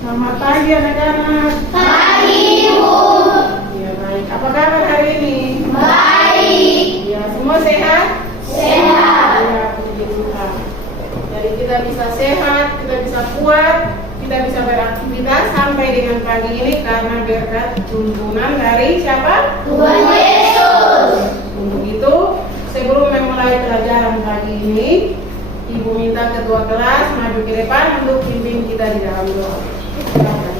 Selamat pagi anak-anak. Pagi, Ibu. Ya baik. Apa kabar hari ini? Baik. Ya semua sehat? Sehat. Ya puji Tuhan. Jadi kita bisa sehat, kita bisa kuat, kita bisa beraktivitas sampai dengan pagi ini karena berkat tuntunan dari siapa? Tuhan Yesus. Untuk itu sebelum memulai pelajaran pagi ini, Ibu minta ketua kelas maju ke depan untuk pimpin kita di dalam doa. Silakan.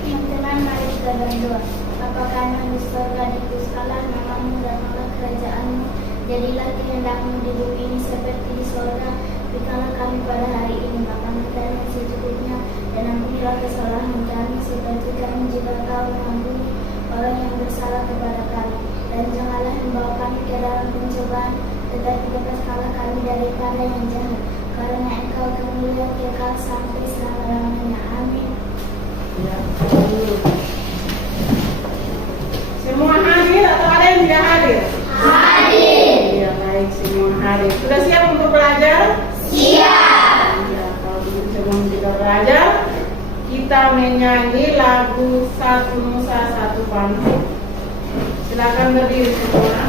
Teman-teman, mari kita berdoa. Bapa kami di surga, dikuduskanlah namamu, datanglah kerajaanmu, jadilah kehendakmu di bumi ini seperti di surga. Berikanlah kami pada hari ini makan kita yang secukupnya, dan ampunilah kesalahan kami seperti kami juga tahu mengampuni orang yang bersalah kepada kami, dan janganlah membawa kami ke dalam pencobaan, tetapi bebaskanlah kami daripada yang jahat, karena Engkau kemuliaan kekal sampai selama-lamanya. Amin. Ya. Semua hadir atau ada yang tidak hadir? Hadir. Ya baik, semua hadir. Sudah siap untuk belajar? Siap. Ya, kalau begitu sebelum kita belajar, kita menyanyi lagu Satu Nusa Satu Bangsa. Silakan berdiri semua.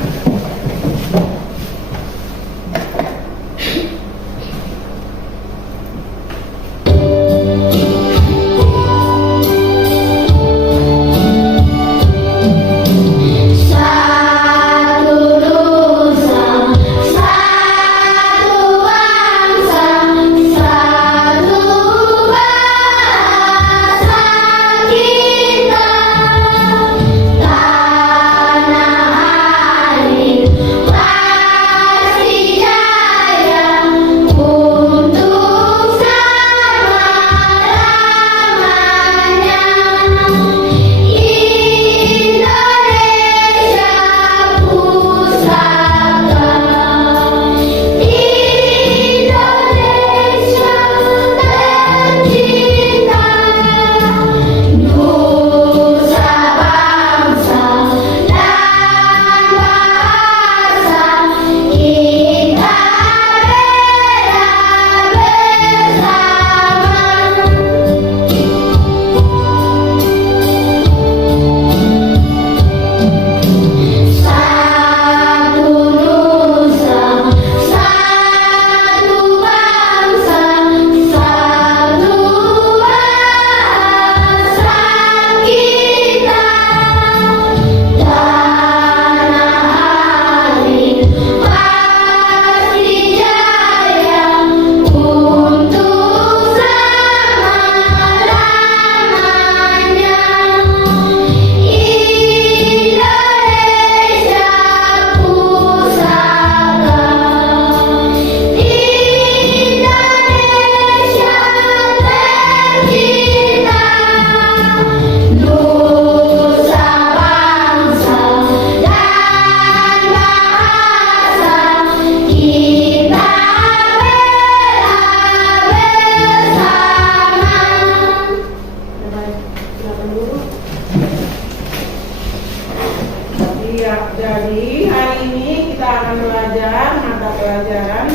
Jadi hari ini kita akan belajar mata pelajaran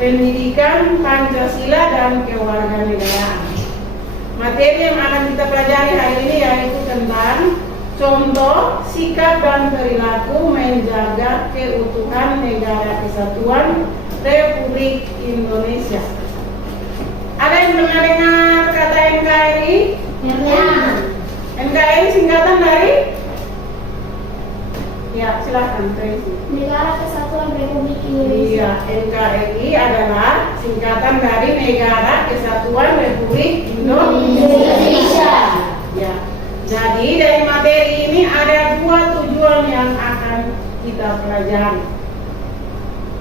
pendidikan Pancasila dan kewarganegaraan. Materi yang akan kita pelajari hari ini yaitu tentang contoh, sikap dan perilaku menjaga keutuhan Negara Kesatuan Republik Indonesia. Ada yang pernah dengar kata NKRI? Ya. NKRI singkatan dari? Ya, silahkan Tracy. Negara Kesatuan Republik Indonesia. Iya, NKRI adalah singkatan dari Negara Kesatuan Republik Indonesia. Ya. Jadi dari materi ini ada dua tujuan yang akan kita pelajari.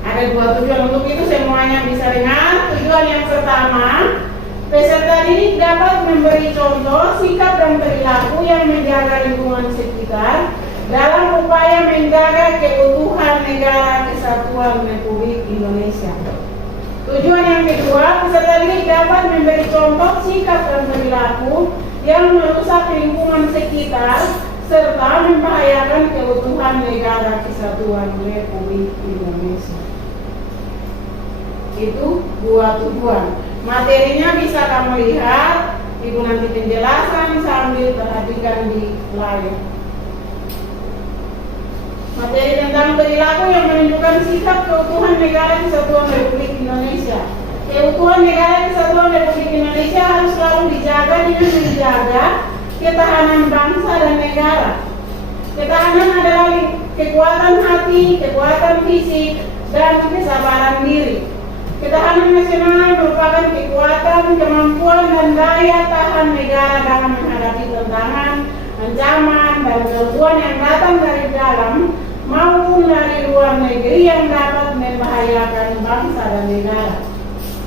Ada dua tujuan, untuk itu semuanya bisa dengar. Tujuan yang pertama, peserta didik dapat memberi contoh, sikap dan perilaku yang menjaga lingkungan sekitar dalam upaya menjaga keutuhan Negara Kesatuan Republik Indonesia. Tujuan yang kedua, peserta didik dapat memberi contoh, sikap dan perilaku yang merusak lingkungan sekitar serta membahayakan keutuhan. keutuhan Negara Kesatuan Republik Indonesia. Itu dua tujuan. Materinya bisa kamu lihat, Ibu nanti penjelasan sambil perhatikan di layar. Materi tentang perilaku yang menunjukkan sikap keutuhan negara kesatuan Republik Indonesia. Keutuhan negara kesatuan Republik Indonesia harus selalu dijaga dengan menjaga ketahanan bangsa dan negara. Ketahanan adalah kekuatan hati, kekuatan fisik, dan kesabaran diri. Ketahanan nasional merupakan kekuatan, kemampuan, dan daya tahan negara dalam menghadapi tantangan, ancaman, dan gangguan yang datang dari dalam maupun dari luar negeri yang dapat membahayakan bangsa dan negara.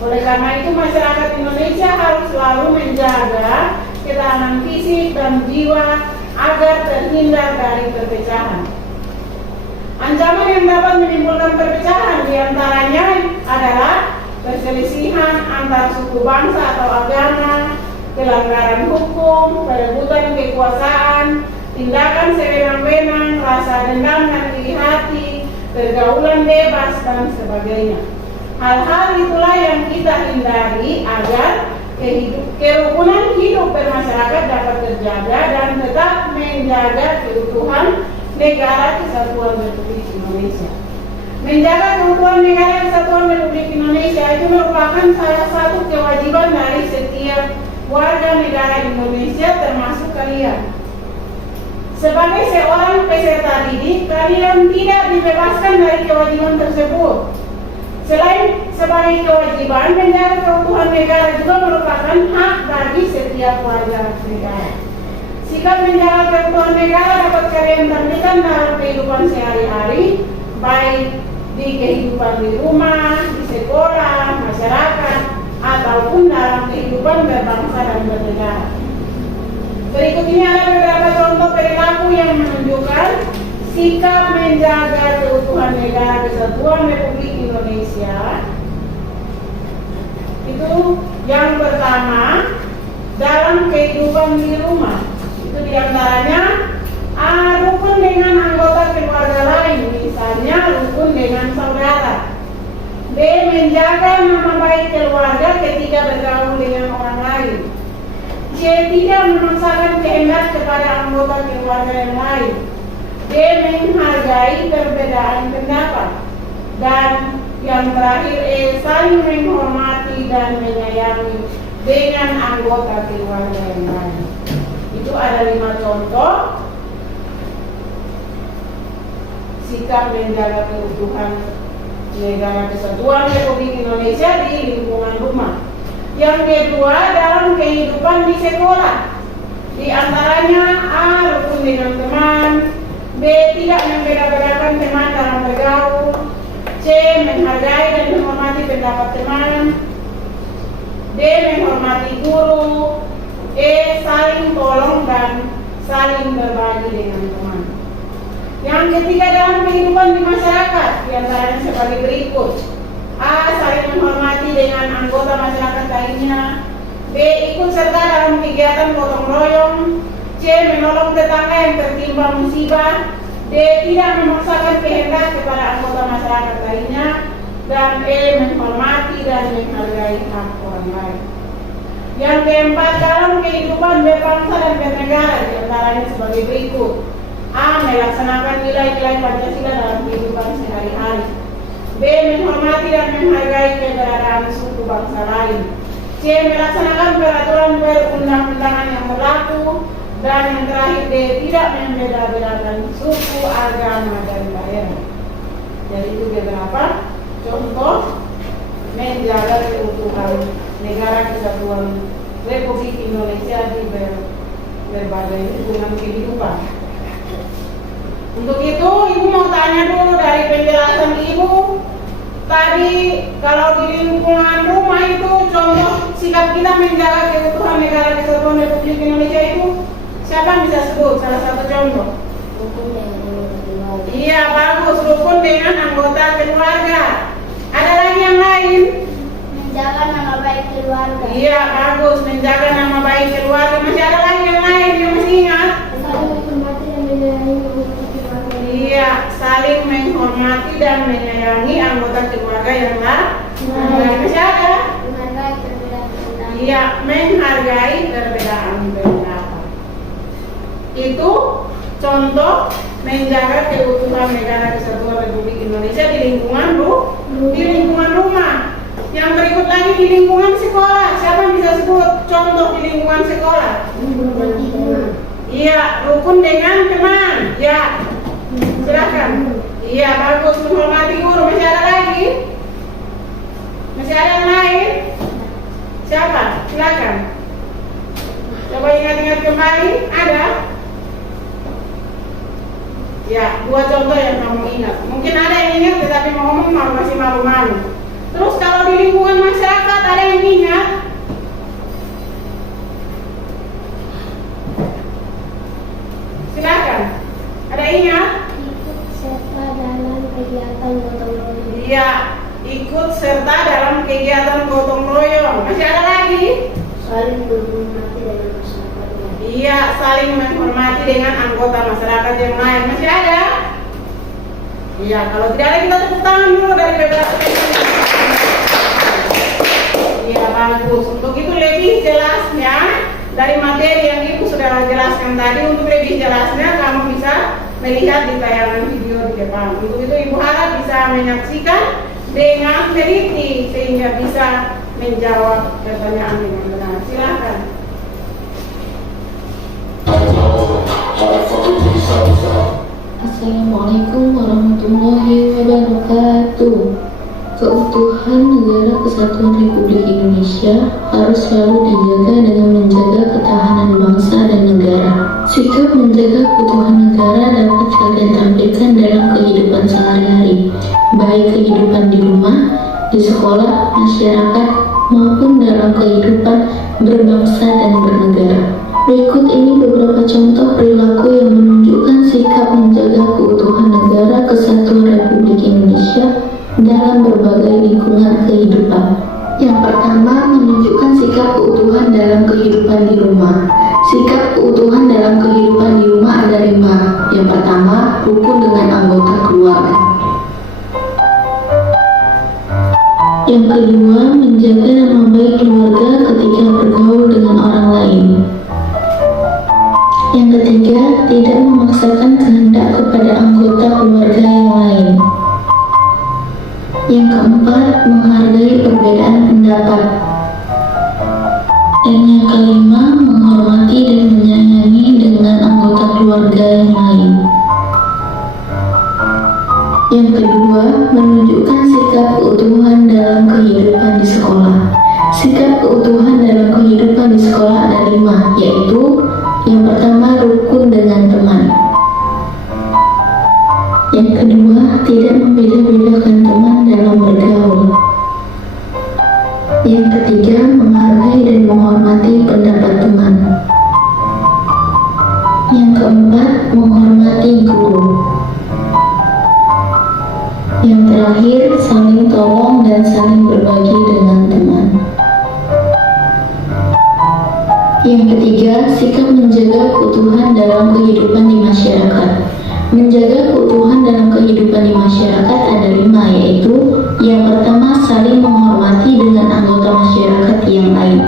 Oleh karena itu, masyarakat Indonesia harus selalu menjaga ketahanan fisik dan jiwa agar terhindar dari perpecahan. Ancaman yang dapat menimbulkan perpecahan diantaranya adalah perselisihan antar suku bangsa atau agama, pelanggaran hukum, perebutan kekuasaan, tindakan sewenang-wenang, rasa dendam dan iri hati, pergaulan bebas, dan sebagainya. Hal-hal itulah yang kita hindari agar kerukunan hidup bermasyarakat dapat terjaga dan tetap menjaga keutuhan negara kesatuan Republik Indonesia. Menjaga keutuhan negara kesatuan Republik Indonesia itu merupakan salah satu kewajiban dari setiap warga negara Indonesia termasuk kalian. Sebagai seorang peserta didik, kalian tidak dibebaskan dari kewajiban tersebut. Selain sebagai kewajiban, menjaga keutuhan negara juga merupakan hak bagi setiap warga negara. Sikap menjaga keutuhan negara dapat kalian terapkan dalam kehidupan sehari-hari, baik di kehidupan di rumah, di sekolah, masyarakat, ataupun dalam kehidupan berbangsa dan bernegara. Berikut ini ada beberapa contoh perilaku yang menunjukkan sikap menjaga keutuhan negara kesatuan Republik Indonesia. Itu yang pertama, dalam kehidupan di rumah. Itu diantaranya rukun dengan anggota keluarga lain, misalnya rukun dengan saudara. B. Menjaga nama baik keluarga ketika bergaul dengan orang lain. C. Tidak memaksakan kehendak kepada anggota keluarga yang lain. D. Menghargai perbedaan pendapat. Dan yang terakhir E. Saling menghormati dan menyayangi dengan anggota keluarga yang lain. Itu ada 5 contoh sikap menjaga keutuhan negara kesatuan Republik Indonesia di lingkungan rumah. Yang kedua, dalam kehidupan di sekolah. Di antaranya A. Rukun dengan teman. B. Tidak membeda-bedakan teman dalam bergaul. C. Menghargai dan menghormati pendapat teman. D. Menghormati guru. E. Saling tolong dan saling berbagi dengan teman. Yang ketiga, dalam kehidupan di masyarakat, diantaranya sebagai berikut. A. Saling menghormati dengan anggota masyarakat lainnya. B. Ikut serta dalam kegiatan gotong royong. C. Menolong tetangga yang tertimpa musibah. D. Tidak memaksakan kehendak kepada anggota masyarakat lainnya. Dan E. Menghormati dan menghargai hak orang lain. Yang keempat, dalam kehidupan berbangsa dan bernegara, diantaranya sebagai berikut. A. Melaksanakan nilai-nilai Pancasila dalam kehidupan sehari-hari. B. Menghormati dan menghargai keberadaan suku bangsa lain. C. Melaksanakan peraturan perundang-undangan yang berlaku. Dan yang terakhir D. Tidak membeda-bedakan suku, agama, dan daerah. Jadi itu beberapa contoh menjaga keutuhan negara kesatuan Republik Indonesia di berbagai lingkungan kehidupan. Untuk itu, Ibu mau tanya dulu dari penjelasan Ibu. Tadi kalau di lingkungan rumah itu contoh sikap kita menjaga keutuhan negara kesatuan Republik Indonesia itu siapa yang bisa sebut salah satu contoh? Rukun dengan anggota keluarga. Iya, bagus, rukun dengan anggota keluarga. Ada lagi yang lain? Menjaga nama baik keluarga. Iya, bagus, menjaga nama baik keluarga. Masih ada lagi yang lain yang masih ingat? Saling menghormati dan menyayangi anggota keluarga. Iya, saling menghormati menghormati dan menyayangi anggota keluarga yang lain. Masih ada? Menghargai perbedaan pendapat. Iya, menghargai perbedaan pendapat. Itu contoh menjaga keutuhan negara kesatuan Republik Indonesia di lingkungan rumah. Yang berikut lagi di lingkungan sekolah. Siapa yang bisa sebut contoh di lingkungan sekolah? Iya, rukun dengan teman. Ya, silakan. Iya, bagus, menghormati guru. Masih ada lagi? Masih ada yang lain? Siapa? Silakan. Coba ingat-ingat kembali. Ada? Ya, 2 contoh yang kamu ingat. Mungkin ada yang ingat tetapi mau ngomong masih malu-malu. Terus kalau di lingkungan masyarakat ada yang ingat? Silakan. Ada ingat? Ikut serta dalam kegiatan gotong royong. Iya, ikut serta dalam kegiatan gotong royong. Masih ada lagi? Saling menghormati dengan masyarakat. Iya, saling menghormati dengan anggota masyarakat yang lain. Masih ada? Iya, kalau tidak ada kita tepuk tangan dulu dari beberapa. Iya, bagus. Untuk itu lebih jelasnya dari materi yang Ibu sudah jelaskan tadi, untuk lebih jelasnya kamu bisa melihat di tayangan video di depan. Untuk itu Ibu harap bisa menyaksikan dengan teliti sehingga bisa menjawab pertanyaan dengan benar. Silakan. Assalamualaikum warahmatullahi wabarakatuh. Keutuhan negara kesatuan Republik Indonesia harus selalu dijaga dengan menjaga ketahanan bangsa dan negara. Sikap menjaga keutuhan negara dapat kalian tampilkan dalam kehidupan sehari-hari, baik kehidupan di rumah, di sekolah, masyarakat, maupun dalam kehidupan berbangsa dan bernegara. Berikut ini beberapa contoh perilaku yang menunjukkan sikap menjaga keutuhan negara kesatuan Republik Indonesia dalam berbagai lingkungan kehidupan. Yang pertama, menunjukkan sikap keutuhan dalam kehidupan di rumah. Sikap keutuhan dalam kehidupan di rumah ada 5. Yang pertama, rukun dengan anggota keluarga. Yang kedua, menjaga nama baik keluarga ketika bergaul dengan orang lain. Yang ketiga, tidak memaksakan kehendak kepada anggota keluarga yang lain. Yang keempat, menghargai perbedaan pendapat. Dan yang kelima, menghormati dan menyayangi dengan anggota keluarga yang lain. Yang kedua, menunjukkan sikap keutuhan dalam kehidupan di sekolah. Sikap keutuhan dalam kehidupan di sekolah ada 5, yaitu yang pertama, rukun dengan teman. Yang kedua, tidak membeda-bedakan teman dalam bergaul. Yang ketiga, menghargai dan menghormati pendapat teman. Yang keempat, menghormati guru. Yang terakhir, saling tolong dan saling berbagi dengan teman. Yang ketiga, sikap menjaga keutuhan dalam kehidupan di masyarakat. Menjaga keutuhan dalam kehidupan di masyarakat ada 5, yaitu yang pertama, saling menghormati dengan anggota masyarakat yang lain.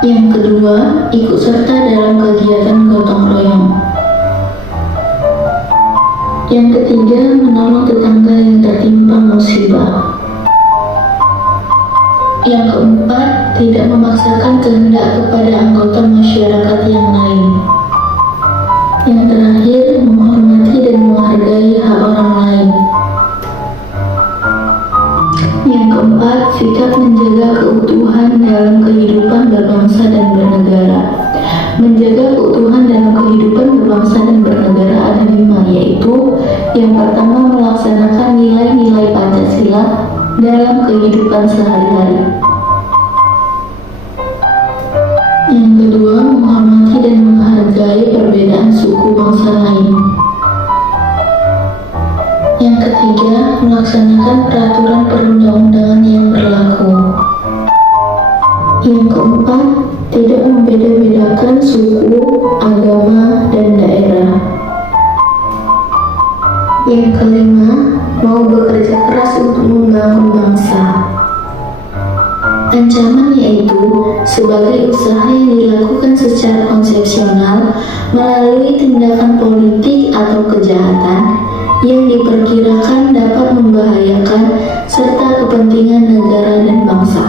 Yang kedua, ikut serta dalam kegiatan gotong royong. Yang ketiga, menolong tetangga yang tertimpa musibah. Yang keempat, tidak memaksakan kehendak kepada anggota masyarakat yang lain. Yang terakhir, menghormati dan menghargai hak orang lain. Yang keempat, sikap menjaga keutuhan dalam kehidupan berbangsa dan bernegara. Menjaga keutuhan dalam kehidupan berbangsa dan bernegara ada 5, yaitu yang pertama, melaksanakan nilai-nilai Pancasila dalam kehidupan sehari-hari. Yang kedua, menghormati dan menghargai perbedaan suku bangsa lain. Yang ketiga, melaksanakan peraturan perundang-undangan yang berlaku. Yang keempat, tidak membeda-bedakan suku, agama, dan daerah. Yang kelima, mau bekerja keras untuk membangun bangsa. Ancaman yaitu sebagai usaha yang dilakukan secara konsepsional melalui tindakan politik atau kejahatan yang diperkirakan dapat membahayakan serta kepentingan negara dan bangsa.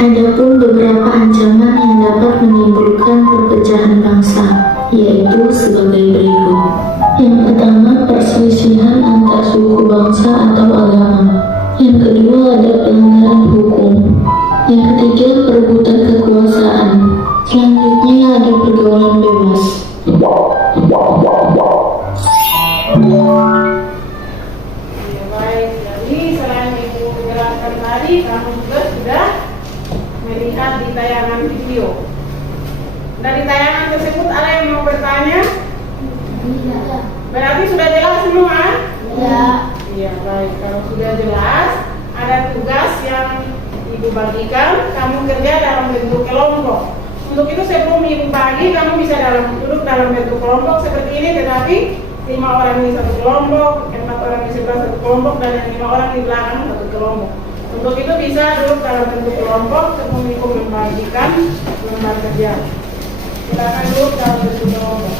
Adapun beberapa ancaman yang dapat menimbulkan perpecahan bangsa, yaitu sebagai berikut. Yang pertama, perselisihan antar suku bangsa atau agama. Yang kedua, ada pelanggaran hukum. Yang ketiga, perebutan kekuasaan. Selanjutnya ada pergaulan bebas. Ya, baik. Jadi selain Ibu menjelaskan tadi, kamu juga sudah melihat di tayangan video. Dari tayangan tersebut ada yang mau bertanya? Iya. Berarti sudah jelas semua? Ya. Iya, baik. Kalau sudah jelas, ada tugas yang Ibu bagikan, kamu kerja dalam bentuk kelompok. Untuk itu sebelum Ibu bagi, kamu bisa duduk dalam bentuk kelompok seperti ini, tetapi 5 orang di satu kelompok, 4 orang di sebelah satu kelompok, dan yang 5 orang di belakang satu kelompok. Untuk itu bisa duduk dalam bentuk kelompok sebelum Ibu membagikan lembar kerja. Silakan duduk dalam bentuk kelompok.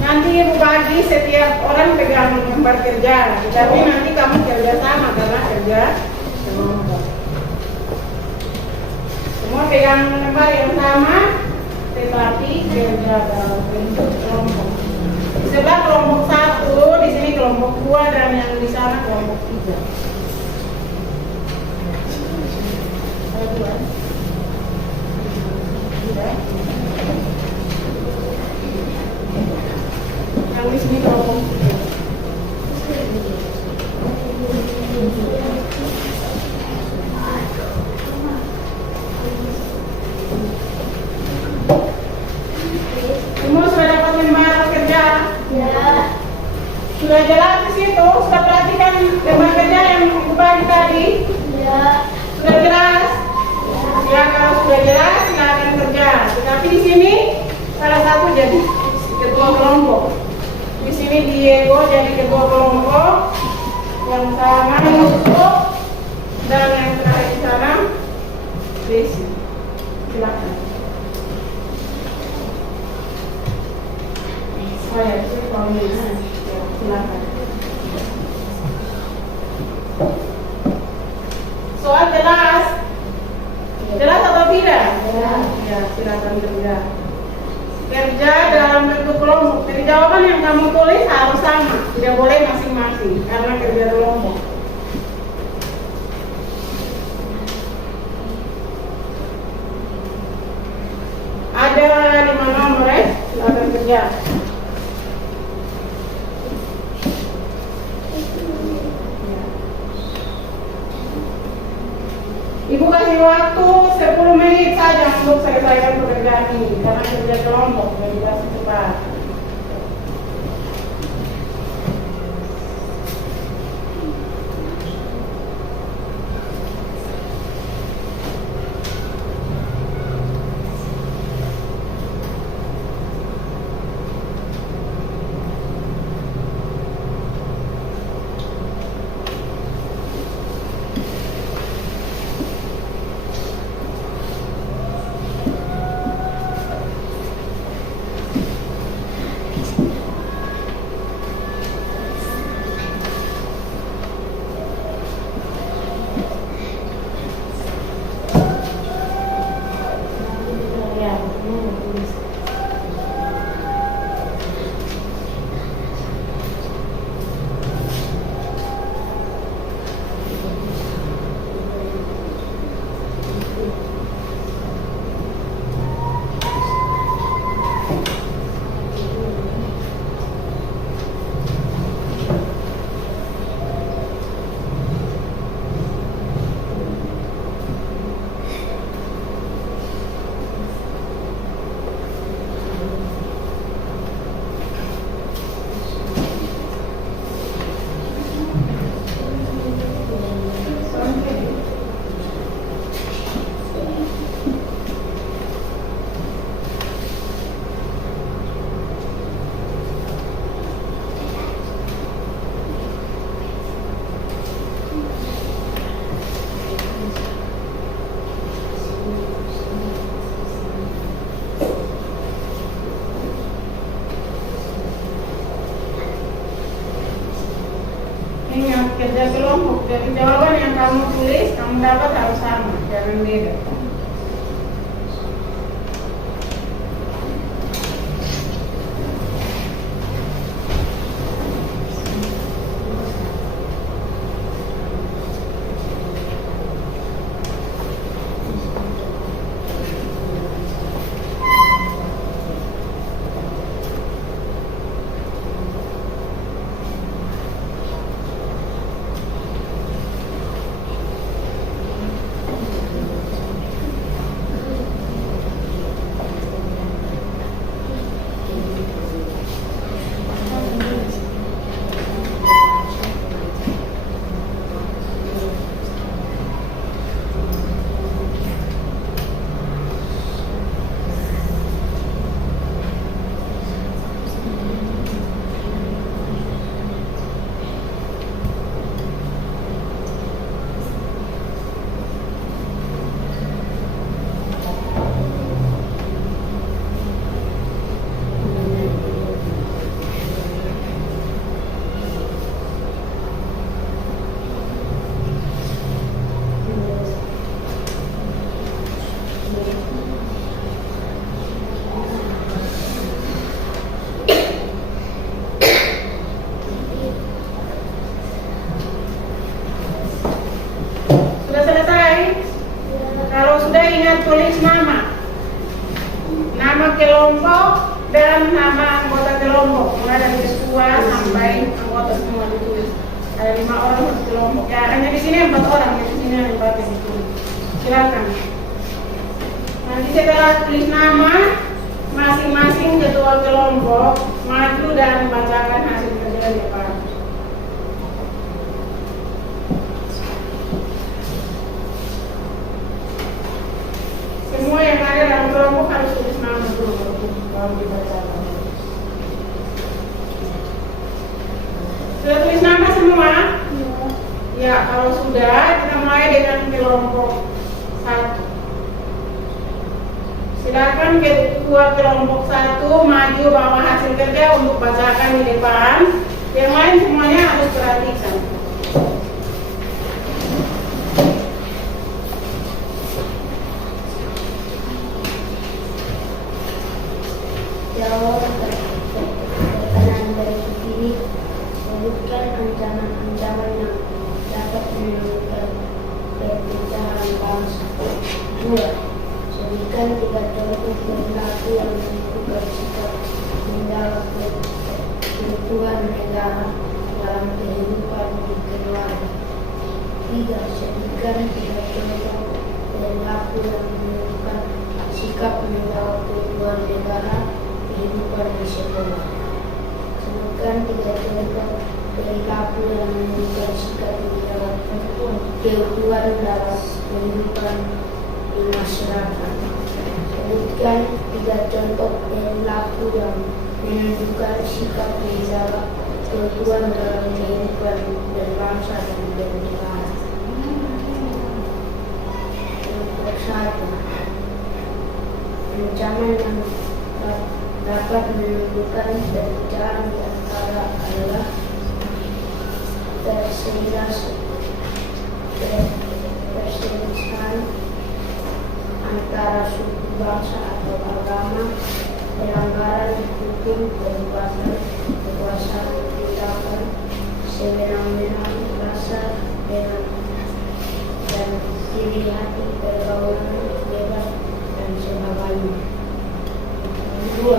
Nanti Ibu bagi setiap orang pegang lembar kerja, tapi nanti kamu kerja sama karena kerja kelompok. Semua pegang lembar yang sama, tetapi kerja dalam bentuk kelompok. Di sebelah kelompok 1, di sini kelompok 2, dan yang di sana kelompok 3. Yang di sini kelompok 3. Semua sudah dapat lembar kerja? Ya. Sudah jelas di situ? Sudah perhatikan lembar kerja yang bagi tadi? Ya. Sudah jelas? Ya, kalau sudah jelas silakan kerja. Tetapi di sini salah satu jadi ketua kelompok. Di sini Diego jadi ketua kelompok, yang sama Yusuf, dan yang terakhir di sana Desi. Silakan. Oh ya, itu silakan. Soal jelas? Jelas atau tidak? Ya, silakan kerja. Kerja dalam bentuk kelompok. Jadi jawaban yang kamu tulis harus sama, tidak boleh masing-masing karena kerja kelompok. Ada 5 nomor ya, silakan kerja. Ibu kasih waktu 10 menit saja untuk selesaikan pekerjaan ini karena kerja kelompok dan tidak cepat. kerja kelompok. Jadi jawaban yang kamu tulis, kamu dapat harus sama, jangan beda. Sudah selesai? Kalau sudah ingat tulis nama kelompok dan nama anggota kelompok, mulai dari ketua sampai anggota semua ditulis. Ada 5 orang satu kelompok. Ya, hanya di sini 4 orang, di sini yang 4 yang ditulis. Silakan. Nanti setelah tulis nama masing-masing ketua kelompok, maju dan bacakan hasil kerja di depan. Semua yang ada dalam kelompok harus tulis nama dulu baru dibacakan. Sudah tulis nama semua? Ya, kalau sudah, kita mulai dengan kelompok 1. Silakan ketua kelompok 1 maju bawa hasil kerja untuk bacakan di depan. Yang lain semuanya harus perhatikan. Jawab pertanyaan dari kiri. Sebutkan ancaman-ancaman yang dapat menimbulkan perpecahan bangsa. 2. Sebutkan 3 contoh perilaku yang menunjukkan sikap mendalam keutuhan negara dalam kehidupan di keluarga. 3. Sebutkan 3 contoh perilaku yang menunjukkan sikap mendalam keutuhan negara kehidupan di sekolah. Sebutkan 3 contoh perilaku yang menunjukkan sikap mendalam keutuhan dalam kehidupan di masyarakat. Sebutkan 3 contoh perilaku yang menunjukkan sikap menjaga keutuhan dalam kehidupan berbangsa dan bernegara. Untuk 1. Ancaman yang dapat menimbulkan perpecahan di antara adalah perselisihan antara suku, bangsa atau agama, pelanggaran hukum, kekuasaan tindakan sewenang-wenang, rasa dan iri hati, pergaulan bebas dan sebagainya. 2.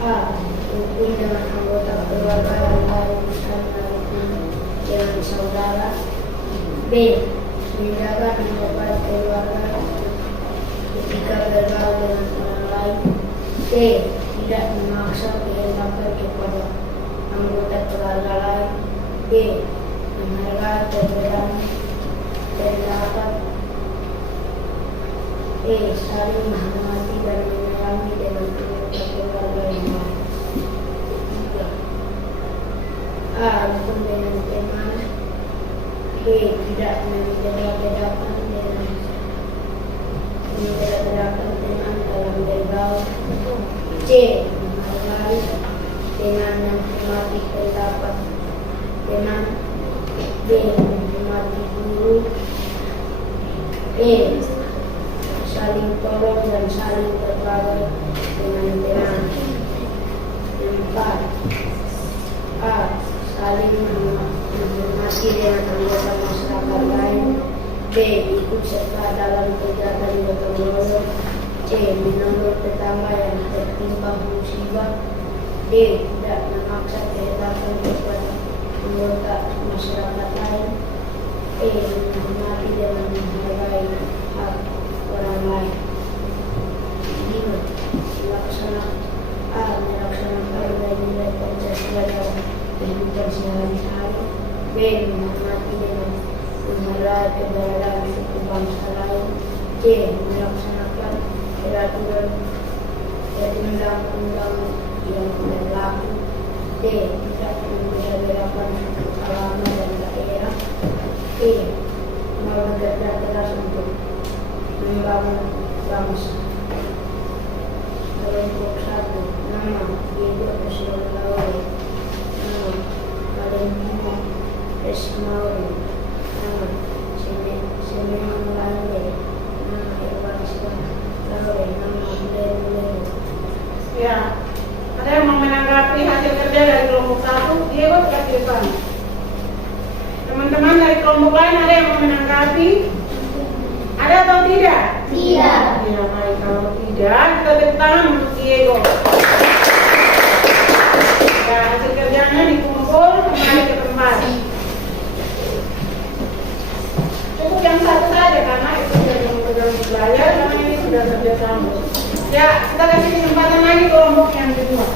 A. Hukum dengan anggota keluarga yang baru misalnya dengan saudara. B. Menjaga anggota keluarga ketika bergaul dengan orang lain. C. Tidak memaksa kehendak kepada anggota keluarga lain. D. Menghargai perbedaan pendapat. E. Saling menghormati dan menyayangi dengan keluarga yang lain. 3. A. Rukun dengan teman. B. Tidak membeda-bedakan teman dalam bergaul. C. Menghargai dengan menghormati pendapat teman. D. menghormati guru. E. Saling tolong dan saling berbagi dengan tenang. 4. A. Saling menghormati dengan anggota masyarakat lain. B. Ikut serta dalam kegiatan gotong royong. C. Menolong tetangga yang tertimpa musibah. D. Tidak memaksa kehendak kepada anggota masyarakat lain. E. Menghormati dan menghargai hak orang lain. 5. Melaksanakan nilai Pancasila dalam kehidupan sehari-hari. B. Menghormati dan menghargai keberadaan suku bangsa lain. C. Melaksanakan peraturan undang-undang yang berlaku. D. Tidak membeda-bedakan suku, agama dan daerah. E. Mau bekerja keras untuk membangun bangsa. Kelompok 1. Nama Diego Esmaul. Nama Valentino Esmaul. Nama Semen Lande. Nama Evanista Laure. Nama Leo. Ya, ada yang mau menanggapi hasil kerja dari kelompok 1? Diego, silakan. Teman-teman dari kelompok lain ada yang mau menanggapi? Ada atau tidak? Tidak. Ya, baik. Kalau tidak, kita tepuk tangan untuk Diego. Ya, hasil kerjanya dikumpul kembali ke tempat. Cukup yang satu saja karena itu sudah memegang belajar, karena ini sudah kerjasama. Ya, kita kasih kesempatan lagi kelompok yang kedua.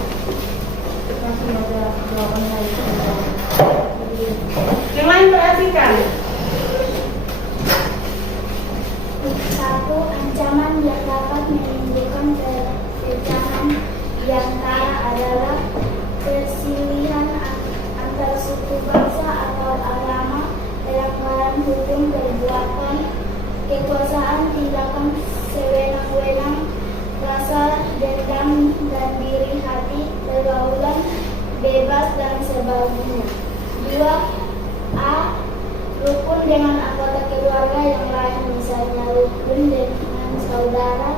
Langsung ada jawaban lagi. Yang lain perhatikan. 1. Ancaman yang dapat menimbulkan perpecahan di antara adalah perselisihan antara suku bangsa atau agama, pelanggaran hukum, perbuatan kekuasaan, tindakan sewenang-wenang, rasa dendam dan diri hati, pergaulan bebas dan sebagainya. 2. A. Rukun dengan anggota keluarga yang lain, misalnya rukun dengan saudara.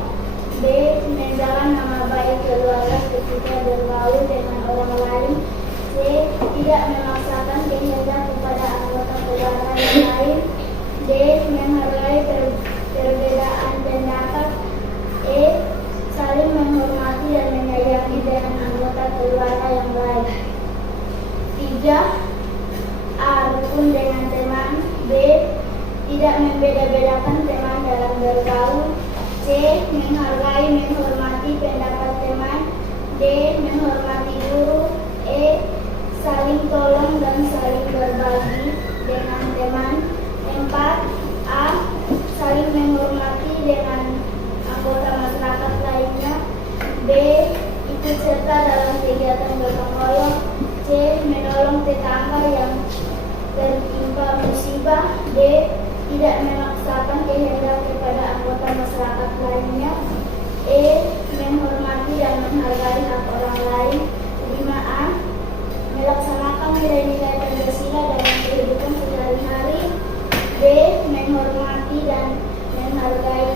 B. Menjaga nama baik keluarga ketika bergaul dengan orang lain. C. Tidak memaksakan kehendak kepada anggota keluarga yang lain. D. Menghargai perbedaan pendapat. E. Saling menghormati dan menyayangi dengan anggota keluarga yang lain. 3. A. Rukun dengan teman. B. Tidak membeda-bedakan teman dalam bergaul. C. Menghargai, menghormati pendapat teman. D. Menghormati guru. E. Saling tolong dan saling berbagi dengan teman. 4. A. Saling menghormati dengan anggota masyarakat lainnya. B. Ikut serta dalam kegiatan gotong royong. C. Menolong tetangga yang tertimpa musibah. D. Tidak memaksakan kehendak kepada anggota masyarakat lainnya. E. Menghormati dan menghargai hak orang lain. 5A. Melaksanakan nilai-nilai Pancasila dalam kehidupan sehari-hari. B. Menghormati dan menghargai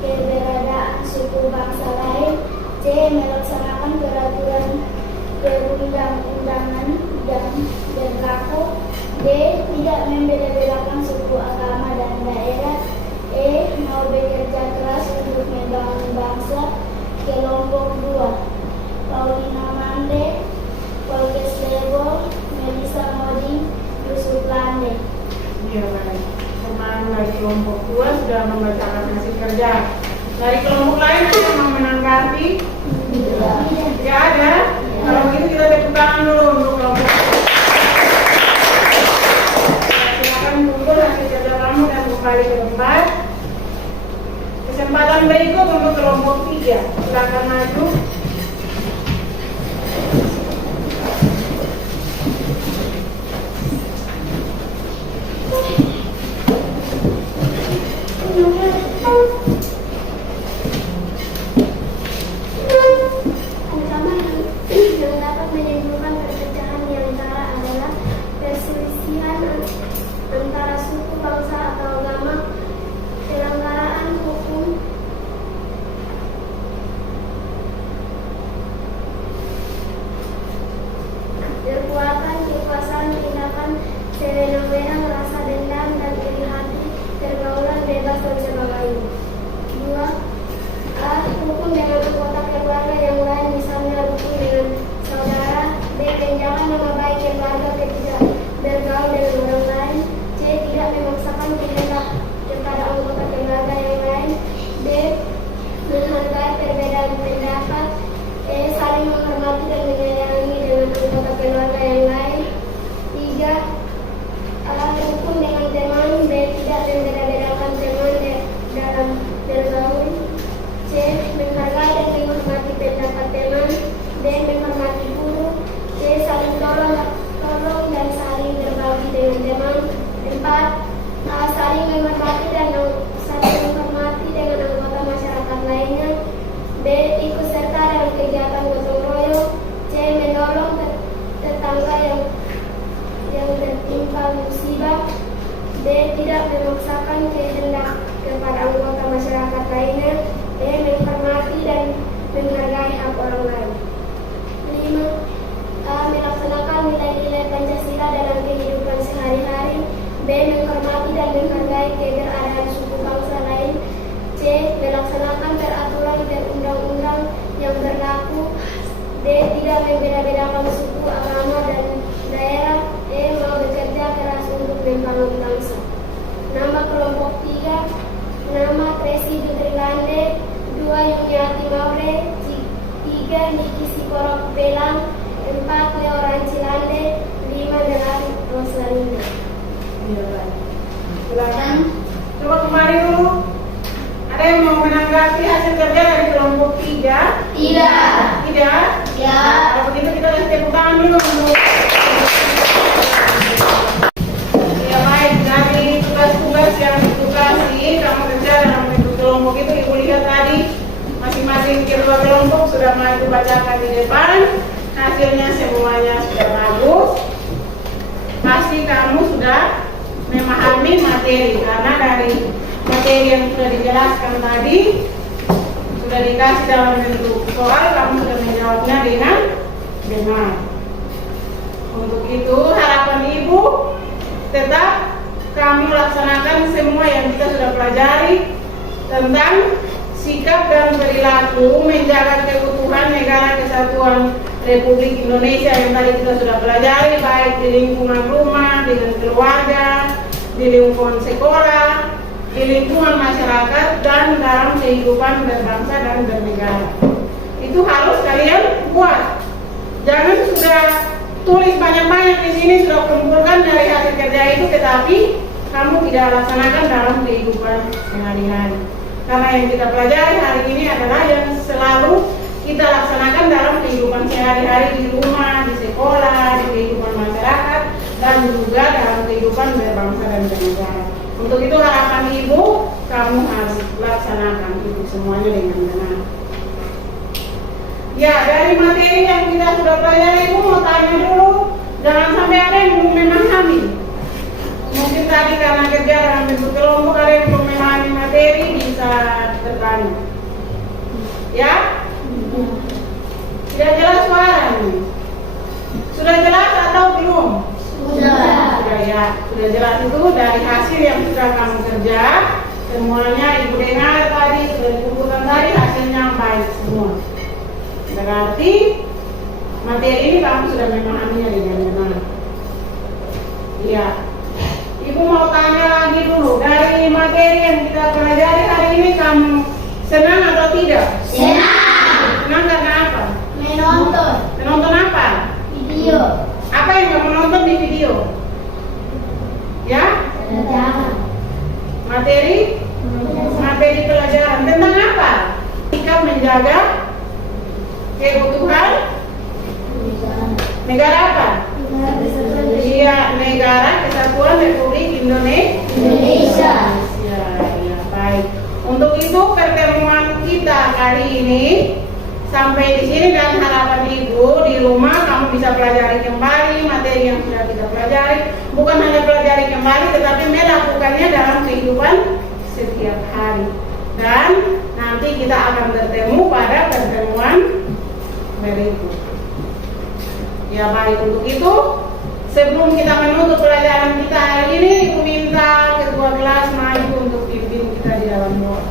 keberadaan suku bangsa lain. C. Melaksanakan peraturan perundang-undangan yang berlaku. D. Tidak membeda-bedakan suku, agama, dan daerah. E. Mau bekerja keras untuk membangun bangsa. Kelompok 2. Paulina Mande, Polkes Lebo, Melissa Moding, Yusuf Lande. Ya, baik. Teman dari kelompok 2 sudah membacakan hasil kerja. Dari kelompok lain ada yang mau menanggapi? Tidak ada. Kalau begitu kita tepuk tangan dulu untuk kelompok. Silakan kumpul hasil kerja kamu dan kembali ke tempat. Kesempatan berikut untuk kelompok 3. Silakan maju. Ancaman yang dapat menimbulkan perpecahan di antara adalah perselisihan rukun dengan teman. B. Tidak membeda-bedakan teman dalam bergaul. C. Menghargai dan menghormati pendapat teman. D. Menghormati guru. C. Saling tolong dan saling berbagi dengan teman. 4. Saling menghormati dan saling menghormati dengan anggota masyarakat lainnya. B. Ikut serta dalam kegiatan gotong royong. C. Menolong tetangga yang tertimpa musibah. D. Tidak memaksakan kehendak kepada anggota masyarakat lainnya. D. Menghormati dan menghargai hak orang lain. 5. Melaksanakan nilai-nilai Pancasila dalam kehidupan sehari-hari. B. Menghormati dan menghargai keberadaan suku bangsa lain. C. Melaksanakan peraturan perundang-undang yang berlaku. D. Tidak membeda-bedakan suku, agama, dan daerah. E. Mau bekerja keras untuk membangun bangsa. Nama kelompok 3. Nama Tracy Dutrilande. 2. Yuniati Maure. 3. Niki Siporok Pelang. 4. Leo Rancilande. 5. Delari Rosalinda. Iya, baik. Silakan. Coba kembali dulu. Ada yang mau menanggapi hasil kerja dari kelompok 3? Tidak. Tidak? Ya. Kalau begitu kita kasih tepuk tangan dulu untuk. Ya baik, dari tugas-tugas yang ditugasi kamu kerja dalam bentuk kelompok itu, Ibu lihat tadi masing-masing kedua kelompok sudah mulai dibacakan di depan. Hasilnya semuanya sudah bagus. Pasti kamu sudah memahami materi, karena dari materi yang sudah dijelaskan tadi sudah dikasih dalam bentuk soal, kamu sudah menjawabnya dengan benar. Untuk itu harapan Ibu tetap kamu laksanakan semua yang kita sudah pelajari tentang sikap dan perilaku menjaga keutuhan negara kesatuan Republik Indonesia yang tadi kita sudah pelajari, baik di lingkungan rumah, dengan keluarga, di lingkungan sekolah, di lingkungan masyarakat, dan dalam kehidupan berbangsa dan bernegara. Itu harus kalian buat. Jangan sudah tulis banyak-banyak di sini, sudah kumpulkan dari hasil kerja itu, tetapi kamu tidak laksanakan dalam kehidupan sehari-hari. Karena yang kita pelajari hari ini adalah yang selalu kita laksanakan dalam kehidupan sehari-hari di rumah, di sekolah, di kehidupan masyarakat, dan juga dalam kehidupan berbangsa dan bernegara. Untuk itu harapan Ibu, kamu harus laksanakan itu semuanya dengan benar. Ya, dari materi yang kita sudah pelajari, Ibu mau tanya dulu, jangan sampai ada yang belum memahami. Mungkin tadi karena kerja dalam bentuk kelompok ada yang belum memahami materi, bisa bertanya. Ya? Sudah jelas suaranya? Sudah jelas atau belum? Sudah ya, sudah jelas. Itu dari hasil yang sudah kamu kerja, semuanya Ibu dengar tadi, sudah dikumpulkan tadi, hasilnya baik semua. Berarti materi ini kamu sudah memahaminya dengan benar. Iya. Ibu mau tanya lagi dulu, dari materi yang kita pelajari hari ini kamu senang atau tidak? Senang. Senang karena apa? Menonton Menonton apa? video. Apa yang kamu nonton di video? Ya? Materi pelajaran tentang apa? Sikap menjaga keutuhan negara apa? Iya, negara kesatuan Republik Indonesia. Ya, baik. Untuk itu pertemuan kita kali ini sampai di sini, dan harapan Ibu di rumah kamu bisa pelajari kembali materi yang sudah kita pelajari. Bukan hanya pelajari kembali, tetapi melakukannya dalam kehidupan setiap hari. Dan nanti kita akan bertemu pada pertemuan berikut. Ya baik, untuk itu sebelum kita menutup pelajaran kita hari ini, Ibu minta ketua kelas maju untuk pimpin kita di dalam doa.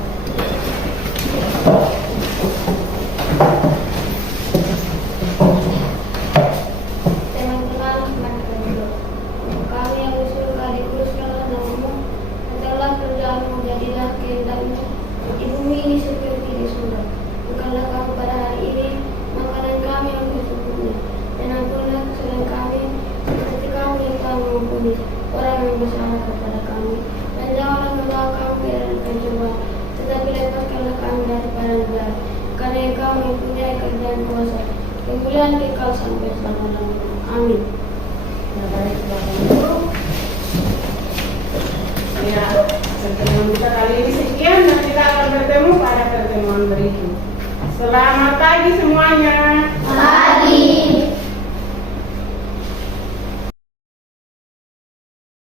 Teman-teman, kami yang bersyukur dikuruskanlah namamu, adalah kerjaanmu, jadilah kehendakmu di bumi ini seperti di surga. Bukanlah kami pada hari ini makanan kami yang sesungguhnya, dan ampunlah kesalahan kami kami orang yang bersalah kepada kami, dan janganlah membawa kami ke dalam pencobaan, tetapi lepaskanlah kami daripada negara, karena Engkau mempunyai kerajaan kuasa, kemuliaan kekal sampai selama-lamanya. Amin. Ya, baik Bapak Ibu. Ya, pertemuan kita kali ini sekian dan kita akan bertemu pada pertemuan berikut. Selamat pagi semuanya.